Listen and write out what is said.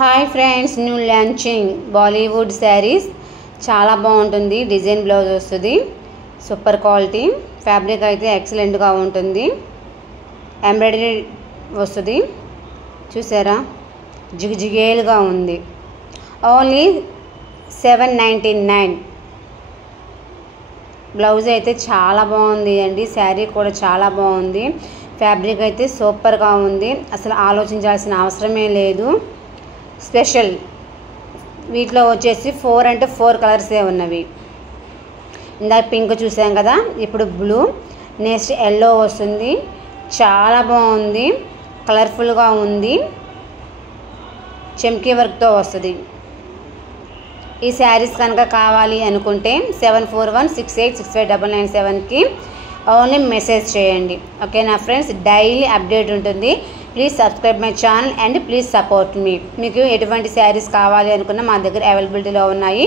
Hi friends, new launching Bollywood saris. చాలా బాగుంటుంది. Design blouse వస్తుంది. Super quality. ఫ్యాబ్రిక్ అయితే ఎక్సలెంట్గా ఉంటుంది. ఎంబ్రాయిడరీ వస్తుంది. చూసారా, జిగేలుగా ఉంది. ఓన్లీ 799. బ్లౌజ్ అయితే చాలా బాగుంది అండి. శారీ కూడా చాలా బాగుంది. ఫ్యాబ్రిక్ అయితే సూపర్గా ఉంది. అసలు ఆలోచించాల్సిన అవసరమే లేదు. స్పెషల్ వీటిలో వచ్చేసి 4 అంటే 4 కలర్సే ఉన్నవి. ఇందాక పింక్ చూసాం కదా, ఇప్పుడు బ్లూ, నెక్స్ట్ ఎల్లో వస్తుంది. చాలా బాగుంది. కలర్ఫుల్గా ఉంది. చెమ్కీ వర్క్తో వస్తుంది. ఈ శారీస్ కనుక కావాలి అనుకుంటే 7416865997కి ఓన్లీ మెసేజ్ చేయండి. ఓకేనా ఫ్రెండ్స్? డైలీ అప్డేట్ ఉంటుంది. Please subscribe my channel and please support మీ. మీకు ఎటువంటి శారీస్ కావాలి అనుకున్నా మా దగ్గర అవైలబిలిటీలో ఉన్నాయి.